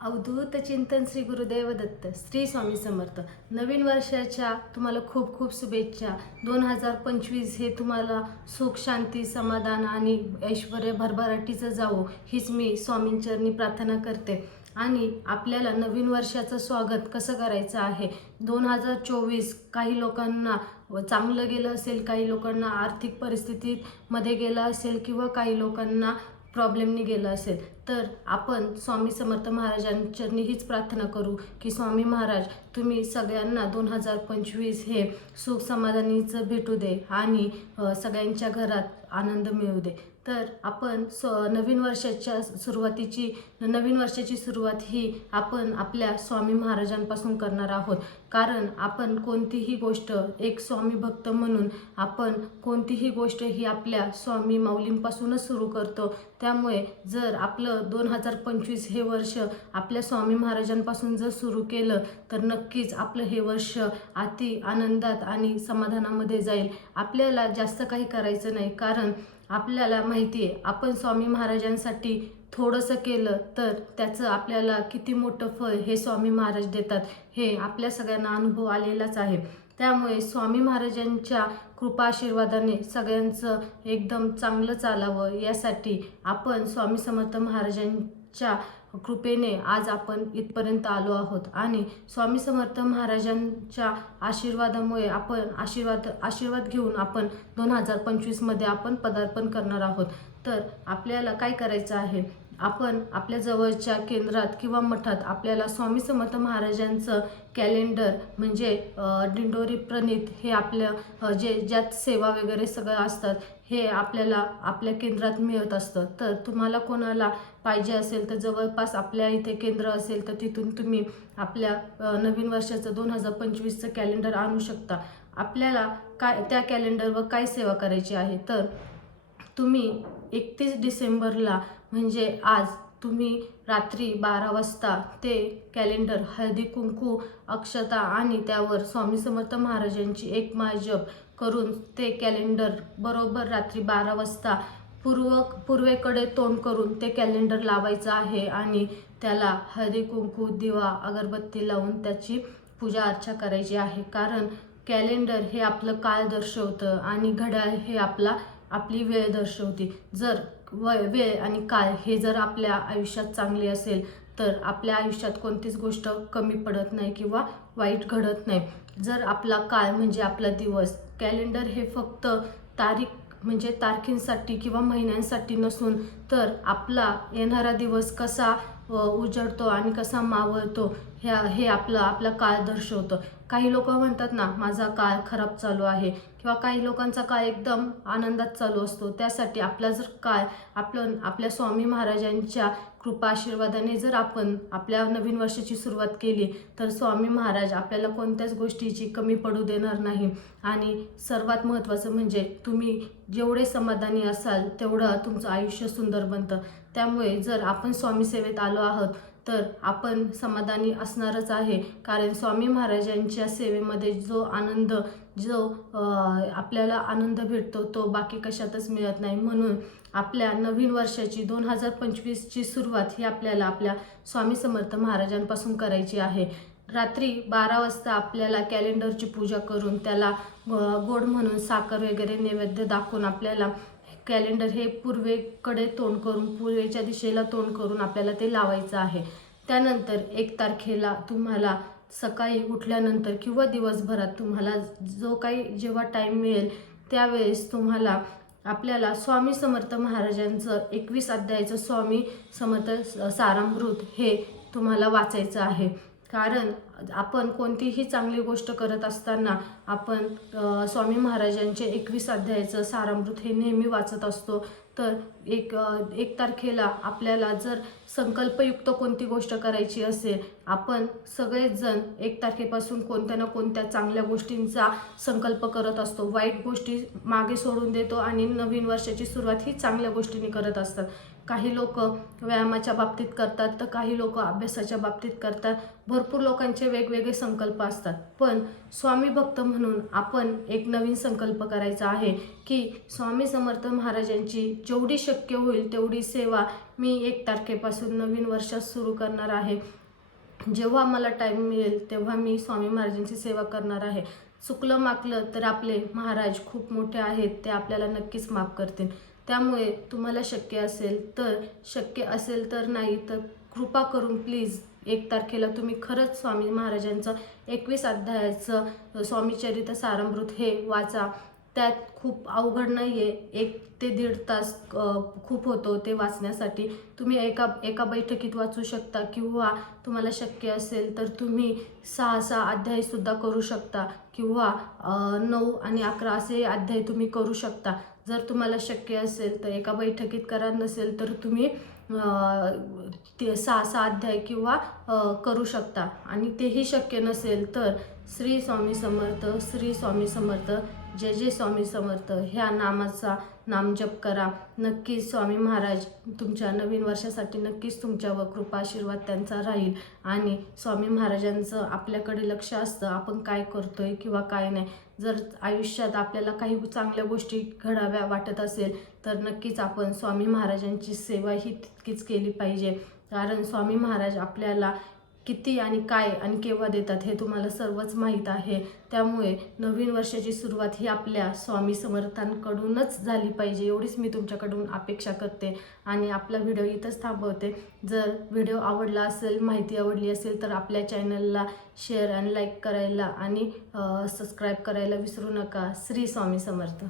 अवधूत चिंतन श्री गुरुदेव दत्त श्री स्वामी समर्थ. नवीन वर्षाच्या तुम्हाला खूप खूप शुभेच्छा. दोन हजार पंचवीस हे तुम्हाला सुख शांती समाधान आणि ऐश्वर भरभराटीचं जावो हीच मी स्वामींचरणी प्रार्थना करते. आणि आपल्याला नवीन वर्षाचं स्वागत कसं करायचं आहे? दोन हजार चोवीस काही लोकांना चांगलं गेलं असेल काही लोकांना आर्थिक परिस्थितीमध्ये गेलं असेल किंवा काही लोकांना प्रॉब्लेमनी गेलं असेल तर आपण स्वामी समर्थ महाराजांचरणी हीच प्रार्थना करू की स्वामी महाराज तुम्ही सगळ्यांना दोन हजार पंचवीस हे सुख समाधानीचं भेटू दे आणि सगळ्यांच्या घरात आनंद मिळू दे. तर आपण स नवीन वर्षाच्या सुरुवातीची नवीन वर्षाची सुरुवात ही आपण आपल्या स्वामी महाराजांपासून करणार आहोत. कारण आपण कोणतीही गोष्ट एक स्वामी भक्त म्हणून आपण कोणतीही गोष्ट ही आपल्या स्वामी माऊलींपासूनच सुरू करतो. त्यामुळे जर आपलं दोन हजार पंचवीस हे वर्ष आपल्या स्वामी महाराजांपासून जर सुरू केलं तर नक्कीच आपलं हे वर्ष अति आनंदात आणि समाधानामध्ये जाईल. आपल्याला जास्त काही करायचं नाही कारण आपल्याला माहिती आहे आपण स्वामी महाराजांसाठी थोडंसं केलं तर त्याचं आपल्याला किती मोठं फळ हे स्वामी महाराज देतात हे आपल्या सगळ्यांना अनुभव आलेलाच आहे. त्यामुळे स्वामी महाराजांच्या कृपा आशीर्वादाने सगळ्यांचं एकदम चांगलं चालावं. यासाठी आपण स्वामी समर्थ महाराजांच्या कृपेने आज आपण इथपर्यंत आलो आहोत. आणि स्वामी समर्थ महाराजांच्या आशीर्वादामुळे आपण आशीर्वाद आशीर्वाद घेऊन आपण दोन हजार पंचवीसमध्ये आपण पदार्पण करणार आहोत. तर आपल्याला काय करायचं आहे? आपण आपल्या जवळच्या केंद्रात किंवा मठात आपल्याला स्वामी समर्थ महाराजांचं कॅलेंडर म्हणजे दिंडोरी प्रणित हे आपल्या जे ज्यात सेवा वगैरे सगळं असतात हे आपल्याला आपल्या केंद्रात मिळत असतं. तर तुम्हाला कोणाला पाहिजे असेल तर जवळपास आपल्या इथे केंद्र असेल तर तिथून तुम्ही आपल्या नवीन वर्षाचं दोन हजार पंचवीसचं कॅलेंडर आणू शकता. आपल्याला काय त्या कॅलेंडरवर काय सेवा करायची आहे? तर तुम्ही एकतीस डिसेंबरला म्हणजे आज तुम्ही रात्री बारा वाजता ते कॅलेंडर हळदी कुंकू अक्षता आणि त्यावर स्वामी समर्थ महाराजांची एक माळ करून ते कॅलेंडर बरोबर रात्री बारा वाजता पूर्व पूर्वेकडे तोंड करून ते कॅलेंडर लावायचं आहे आणि त्याला हळदी कुंकू दिवा अगरबत्ती लावून त्याची पूजा अर्चा करायची आहे. कारण कॅलेंडर हे आपलं काळ दर्शवतं आणि घड्याळ हे आपला आपली वेळ दर्शवते. जर वय वेळ आणि काळ हे जर आपल्या आयुष्यात चांगले असेल तर आपल्या आयुष्यात कोणतीच गोष्ट कमी पडत नाही किंवा वाईट घडत नाही. जर आपला काळ म्हणजे आपला दिवस कॅलेंडर हे फक्त तारीख म्हणजे तारखेंसाठी किंवा महिन्यांसाठी नसून तर आपला येणारा दिवस कसा उजडतो उजळतो आणि कसा मावळतो ह्या हे आपलं आपला काळ दर्शवतं. काही लोक म्हणतात ना माझा काळ खराब चालू आहे. किंवा काही लोकांचा काळ एकदम आनंदात चालू असतो. त्यासाठी आपला जर काळ आपलं आपल्या स्वामी महाराजांच्या कृपा आशीर्वादाने जर आपण आपल्या नवीन वर्षाची सुरुवात केली तर स्वामी महाराज आपल्याला कोणत्याच गोष्टीची कमी पडू देणार नाही. आणि सर्वात महत्त्वाचं म्हणजे तुम्ही जेवढे समाधानी असाल तेवढं तुमचं आयुष्य सुंदर बनतं. त्यामुळे जर आपण स्वामी सेवेत आलो आहोत तर आपण समाधानी असणारच आहे. कारण स्वामी महाराजांच्या सेवेमध्ये जो आनंद जो आपल्याला आनंद भेटतो तो बाकी कशातच मिळत नाही. म्हणून आपल्या नवीन वर्षाची दोन हजार पंचवीसची सुरुवात ही आपल्याला आपल्या स्वामी समर्थ महाराजांपासून करायची आहे. रात्री बारा वाजता आपल्याला कॅलेंडरची पूजा करून त्याला गोड म्हणून साखर वगैरे नैवेद्य दाखवून आपल्याला कॅलेंडर हे पूर्वेकडे तोंड करून पूर्वेच्या दिशेला तोंड करून आपल्याला ते लावायचं आहे. त्यानंतर एक तारखेला तुम्हाला सकाळी उठल्यानंतर किंवा दिवसभरात तुम्हाला जो काही जेव्हा टाईम मिळेल त्यावेळेस तुम्हाला आपल्याला स्वामी समर्थ महाराजांचं एकवीस अध्यायाचं स्वामी समर्थ सारामृत हे तुम्हाला वाचायचं आहे. कारण आपण कोणतीही चांगली गोष्ट करत असताना आपण स्वामी महाराजांचे एकवीस अध्यायाचं सारामृत हे नेहमी वाचत असतो. तर एक एक तारखेला आपल्याला जर संकल्पयुक्त कोणती गोष्ट करायची असेल आपण सगळेजण एक तारखेपासून कोणत्या ना कोणत्या चांगल्या गोष्टींचा संकल्प करत असतो. वाईट गोष्टी मागे सोडून देतो आणि नवीन वर्षाची सुरुवात ही चांगल्या गोष्टींनी करत असतात. काही लोक व्यायामाच्या बाबतीत करतात तर काही लोक अभ्यासाच्या बाबतीत करतात. भरपूर लोकांचे वेगवेगळे संकल्प असतात. पण स्वामी भक्त म्हणून आपण एक नवीन संकल्प करायचा आहे की स्वामी समर्थ महाराजांची जेवढी शक्य होईल तेवढी सेवा मी एक तारखेपासून नवीन वर्षात सुरू करणार आहे. जेव्हा मला टाईम मिळेल तेव्हा मी स्वामी महाराजांची सेवा करणार आहे. चुकलं माकलं तर आपले महाराज खूप मोठे आहेत ते आपल्याला नक्कीच माफ करतील. त्यामुळे तुम्हाला शक्य असेल तर शक्य असेल तर नाही तर कृपा करून प्लीज एक तारखेला तुम्ही खरंच स्वामी महाराजांचं एकवीस अध्यायाचं स्वामीचरित्र सारामृत हे वाचा. त्यात खूप अवघड नाही आहे एक ते दीड तास खूप होतो ते वाचण्यासाठी. तुम्ही एका एका बैठकीत वाचू शकता किंवा तुम्हाला शक्य असेल तर तुम्ही सहा सहा अध्यायसुद्धा करू शकता किंवा नऊ आणि अकरा असे अध्याय तुम्ही करू शकता. जर तुम्हाला शक्य असेल तर एका बैठकीत करा नसेल तर तुम्ही ते सहा सहा अध्याय किंवा करू शकता. आणि तेही शक्य नसेल तर श्री स्वामी समर्थ श्री स्वामी समर्थ जय जय स्वामी समर्थ. ह्या नामाचा नामजप करा. नक्कीच स्वामी महाराज तुमच्या नवीन वर्षासाठी नक्कीच तुमच्यावर कृपा आशीर्वाद त्यांचा राहील. आणि स्वामी महाराजांचं आपल्याकडे लक्ष असतं आपण काय करतोय किंवा काय नाही. जर आयुष्यात आपल्याला काही चांगल्या गोष्टी घडाव्या वाटत असेल तर नक्कीच आपण स्वामी महाराजांची सेवा ही तितकीच केली पाहिजे. कारण स्वामी महाराज आपल्याला किती आणि काय आणि केव्हा देतात हे तुम्हाला सर्वच माहीत आहे. त्यामुळे नवीन वर्षाची सुरुवात ही आपल्या स्वामी समर्थांकडूनच झाली पाहिजे एवढीच मी तुमच्याकडून अपेक्षा करते. आणि आपला व्हिडिओ इथंच थांबवते. जर व्हिडिओ आवडला असेल माहिती आवडली असेल तर आपल्या चॅनलला शेअर आणि लाईक करायला आणि सबस्क्राईब करायला विसरू नका. श्री स्वामी समर्थ.